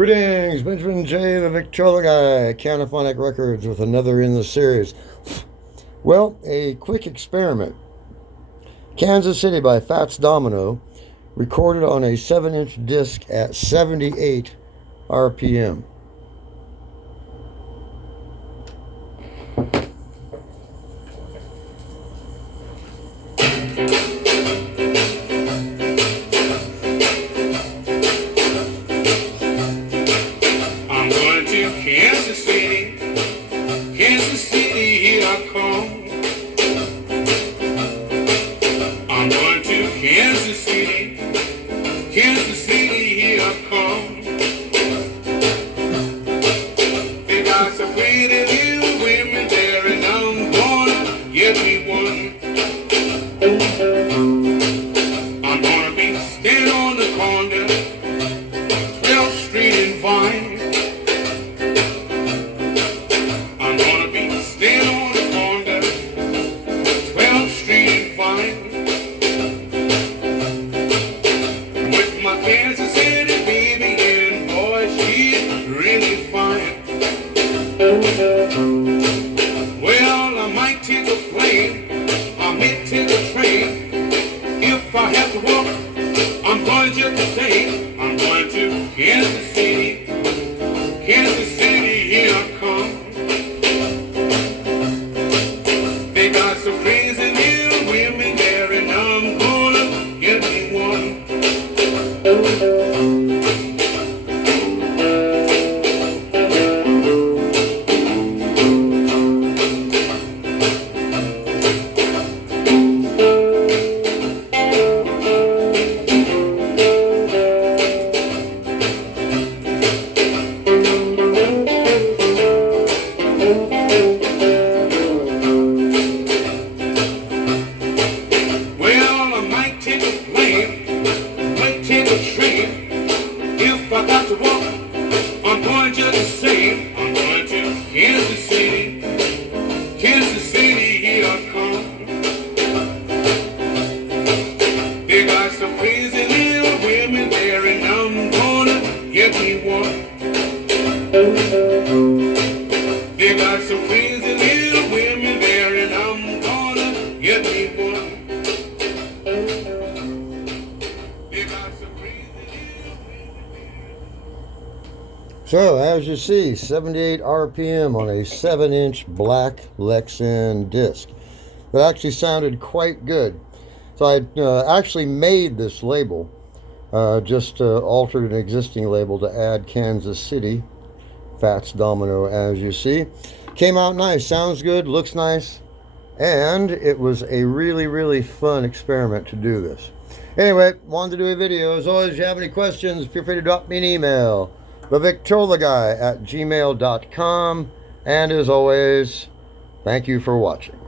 Greetings, Benjamin J. the Victrola Guy, Canaphonic Records with another in the series. Well, a quick experiment. Kansas City by Domino, recorded on a 7-inch disc at 78 RPM. Kansas City, here I come. I'm going to Kansas City, here I come. They got some pretty little women there, and I'm gonna get me one. I'm gonna be standing on the corner, 12th Street and Vine. Kansas City, baby, and boy, she's really fine. Well, I might take a plane, I may take a train. If I have to walk, I'm going just the same. I'm going to Kansas City, here I come. They got some crazy little women there, and I'm gonna get me one. Well, I might take a plane, might take a train. If I got to walk, I'm going just the same. I'm going to Kansas City, here I come. They got some crazy little women there, and I'm gonna get me one. They got some crazy little women there, and I'm gonna get me one. So, as you see, 78 RPM on a 7-inch black Lexan disc. That actually sounded quite good. So I actually made this label, just altered an existing label to add Kansas City, Domino, as you see. Came out nice, sounds good, looks nice, and it was a really, really fun experiment to do this. Anyway, wanted to do a video. As always, if you have any questions, feel free to drop me an email. TheVictrolaGuy@gmail.com. And as always, thank you for watching.